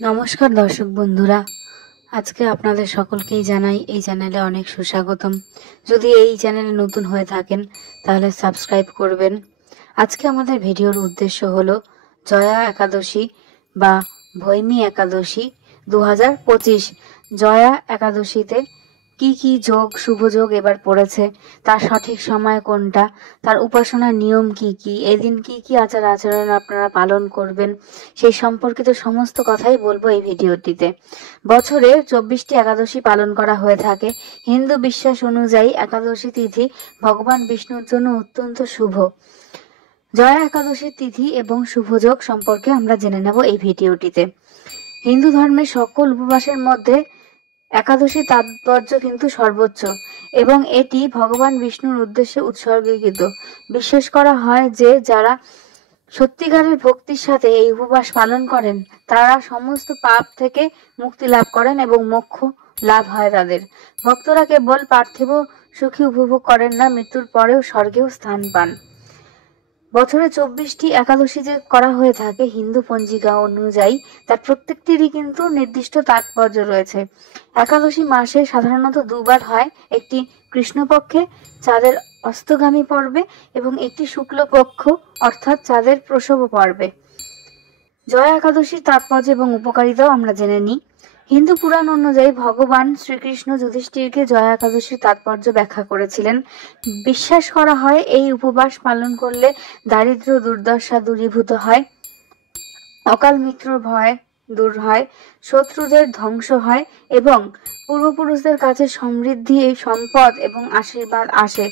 নমস্কার দর্শক বন্ধুরা, আজকে আপনাদের সকলকেই জানাই এই চ্যানেলে অনেক সুস্বাগতম। যদি এই চ্যানেলে নতুন হয়ে থাকেন তাহলে সাবস্ক্রাইব করবেন। আজকে আমাদের ভিডিওর উদ্দেশ্য হলো জয়া একাদশী বা ভৈমী একাদশী 2025। জয়া একাদশীতে কি কি যোগ, শুভ যোগ এবার পড়েছে, তার সঠিক সময় কোনটা, তার উপাসনার নিয়ম কি কি, এদিন কি কি আচার আচরণ আপনারা পালন করবেন, সেই সম্পর্কিত সমস্ত কথাই বলবো এই ভিডিওটিতে। বছরে 24টি একাদশী পালন করা হয়ে থাকে। হিন্দু বিশ্বাস অনুযায়ী একাদশী তিথি ভগবান বিষ্ণুর জন্য অত্যন্ত শুভ। জয়া একাদশীর তিথি এবং শুভযোগ সম্পর্কে আমরা জেনে নেব এই ভিডিওটিতে। হিন্দু ধর্মের সকল উপবাসের মধ্যে একাদশী তাৎপর্য কিন্তু সর্বোচ্চ এবং এটি ভগবান বিষ্ণুর উদ্দেশ্যে উৎসর্গীকৃত। বিশ্বাস করা হয় যে যারা সত্যিকারের ভক্তির সাথে এই উপবাস পালন করেন তারা সমস্ত পাপ থেকে মুক্তি লাভ করেন এবং মোক্ষ লাভ হয় তাদের। ভক্তরা কেবল পার্থিব সুখী উপভোগ করেন না, মৃত্যুর পরেও স্বর্গেও স্থান পান। বছরে 24টি একাদশী যে করা হয়ে থাকে হিন্দু পঞ্জিকা অনুযায়ী, তার প্রত্যেকটিরই কিন্তু নির্দিষ্ট তাৎপর্য রয়েছে। একাদশী মাসে সাধারণত দুবার হয়, একটি কৃষ্ণপক্ষে চাঁদের অস্তগামী পর্বে এবং একটি শুক্লপক্ষ অর্থাৎ চাঁদের প্রসব পর্বে। জয়া একাদশীর তাৎপর্য এবং উপকারিতাও আমরা জেনে নিই। হিন্দু পুরাণ অনুযায়ী ভগবান শ্রীকৃষ্ণ যুধিষ্ঠিরকে জয়া একাদশীর তাৎপর্য ব্যাখ্যা করেছিলেন। বিশ্বাস করা হয় এই উপবাস পালন করলে দারিদ্র্য দুর্দশা দূরীভূত হয়, অকাল মৃত্যুর ভয় দূর হয়, শত্রুদের ধ্বংস হয় এবং পূর্বপুরুষদের কাছে সমৃদ্ধি, সম্পদ এবং আশীর্বাদ আসে।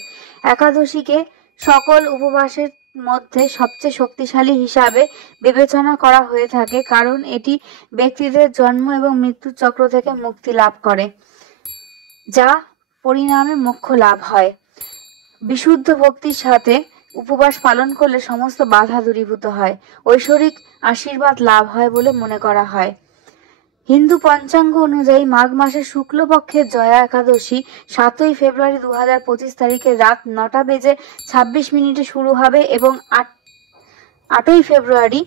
একাদশীকে সকল উপবাসের মধ্যে সবচেয়ে শক্তিশালী হিসাবে বিবেচনা করা হয়ে থাকে, কারণ এটি ব্যক্তিদের জন্ম এবং মৃত্যুর চক্র থেকে মুক্তি লাভ করে, যা পরিণামে মোক্ষ লাভ হয়। বিশুদ্ধ ভক্তির সাথে উপবাস পালন করলে সমস্ত বাধা দূরীভূত হয়, ঐশ্বরিক আশীর্বাদ লাভ হয় বলে মনে করা হয়। হিন্দু পঞ্চাঙ্গ অনুযায়ী মাঘ মাসের শুক্লপক্ষের জয়া একাদশী 7ই ফেব্রুয়ারি 2025 তারিখে রাত 9:26 শুরু হবে এবং 8ই ফেব্রুয়ারি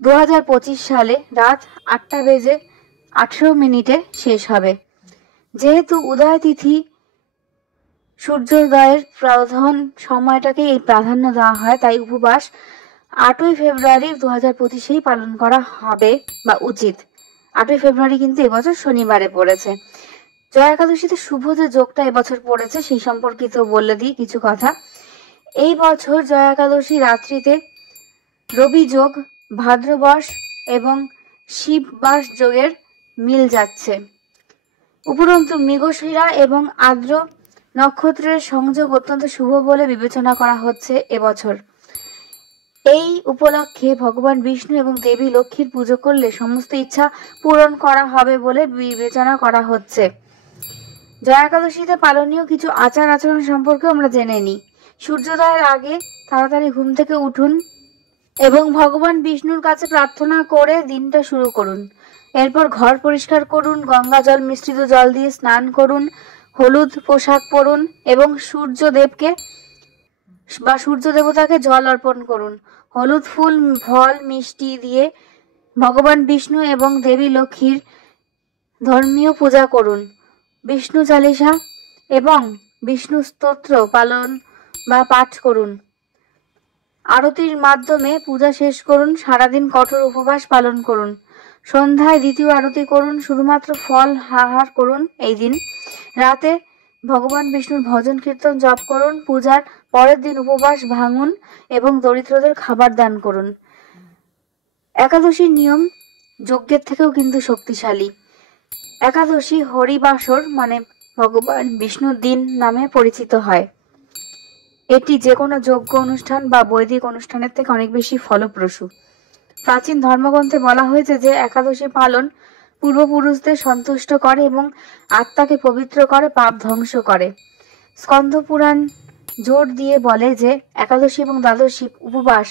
2025 সালে রাত 8:18 শেষ হবে। যেহেতু উদয় তিথি সূর্যোদয়ের প্রধান সময়টাকে এই প্রাধান্য দেওয়া হয়, তাই উপবাস 8ই ফেব্রুয়ারি 2025 পালন করা হবে বা উচিত। 8ই ফেব্রুয়ারি কিন্তু এবছর শনিবারে পড়েছে। জয়া একাদশীতে শুভ যে যোগটা এবছর পড়েছে সেই সম্পর্কিত বলে দিই কিছু কথা। এই বছর জয়া একাদশী রাত্রিতে রবি যোগ, ভাদ্রবশ এবং শিববাস যোগের মিল যাচ্ছে। উপরন্তু মৃগশিরা এবং আদ্র নক্ষত্রের সংযোগ অত্যন্ত শুভ বলে বিবেচনা করা হচ্ছে এবছর। এই উপলক্ষে ভগবান বিষ্ণু এবং দেবী লক্ষ্মীর পুজো করলে সমস্ত ইচ্ছা পূরণ করা হবে বলে বিবেচনা করা হচ্ছে। জয়া একাদশীতে পালনীয় কিছু আচার আচরণ সম্পর্কে আমরা জেনে নিই। সূর্যোদয়ের আগে তাড়াতাড়ি ঘুম থেকে উঠুন এবং ভগবান বিষ্ণুর কাছে প্রার্থনা করে দিনটা শুরু করুন। এরপর ঘর পরিষ্কার করুন, গঙ্গা জল মিশ্রিত জল দিয়ে স্নান করুন, হলুদ পোশাক পরুন এবং সূর্য দেবতাকে জল অর্পণ করুন। হলুদ ফুল, ফল, মিষ্টি দিয়ে ভগবান বিষ্ণু এবং দেবী লক্ষ্মীর ধর্মীয় পূজা করুন। বিষ্ণু চালিসা এবং বিষ্ণু স্তোত্র পালন বা পাঠ করুন। আরতির মাধ্যমে পূজা শেষ করুন। সারাদিন কঠোর উপবাস পালন করুন। সন্ধ্যায় দ্বিতীয় আরতি করুন। শুধুমাত্র ফল আহার করুন এই দিন। রাতে ভগবান বিষ্ণুর ভজন কীর্তন জপ করুন। পূজার পরের দিন উপবাস ভাঙুন এবং দরিদ্রদের খাবার দান করুন। একাদশীর নিয়ম যজ্ঞের থেকেও কিন্তু শক্তিশালী। একাদশী হরিবাসর মানে ভগবান বিষ্ণুর দিন নামে পরিচিত হয়। এটি যে কোনো যজ্ঞ অনুষ্ঠান বা বৈদিক অনুষ্ঠানের থেকে অনেক বেশি ফলপ্রসূ। প্রাচীন ধর্মগ্রন্থে বলা হয়েছে যে একাদশী পালন পূর্বপুরুষদের সন্তুষ্ট করে এবং আত্মাকে পবিত্র করে, পাপ ধ্বংস করে। স্কন্দ পুরাণ জোর দিয়ে বলে যে একাদশী এবং দ্বাদশী উপবাস,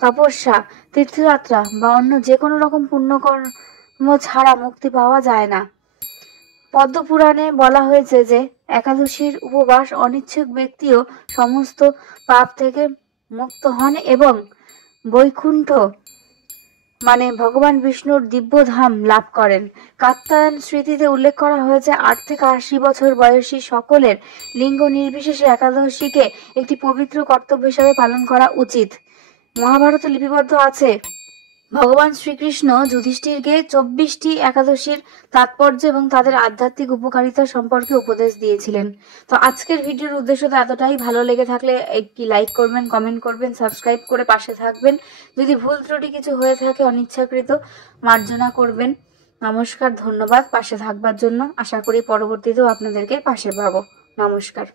তপস্যা, তীর্থযাত্রা বা অন্য যে কোনো রকম পুণ্যকর্ম ছাড়া মুক্তি পাওয়া যায় না। পদ্মপুরাণে বলা হয়েছে যে একাদশীর উপবাস অনিচ্ছুক ব্যক্তিও সমস্ত পাপ থেকে মুক্ত হন এবং বৈকুণ্ঠ মানে ভগবান বিষ্ণুর দিব্যধাম লাভ করেন। কাত্যায়ন স্মৃতিতে উল্লেখ করা হয়েছে 8 থেকে 80 বছর বয়সী সকলের লিঙ্গ নির্বিশেষে একাদশীকে একটি পবিত্র কর্তব্য হিসাবে পালন করা উচিত। মহাভারতে লিপিবদ্ধ আছে ভগবান শ্রীকৃষ্ণ যুধিষ্ঠিরকে 24টি একাদশীর তাৎপর্য এবং তাদের আধ্যাত্মিক উপকারিতা সম্পর্কে উপদেশ দিয়েছিলেন। তো আজকের ভিডিওর উদ্দেশ্য তো এতটাই। ভালো লেগে থাকলে একটি লাইক করবেন, কমেন্ট করবেন, সাবস্ক্রাইব করে পাশে থাকবেন। যদি ভুল ত্রুটি কিছু হয়ে থাকে অনিচ্ছাকৃত মার্জনা করবেন। নমস্কার, ধন্যবাদ পাশে থাকবার জন্য। আশা করি পরবর্তীতেও আপনাদেরকে পাশে পাবো। নমস্কার।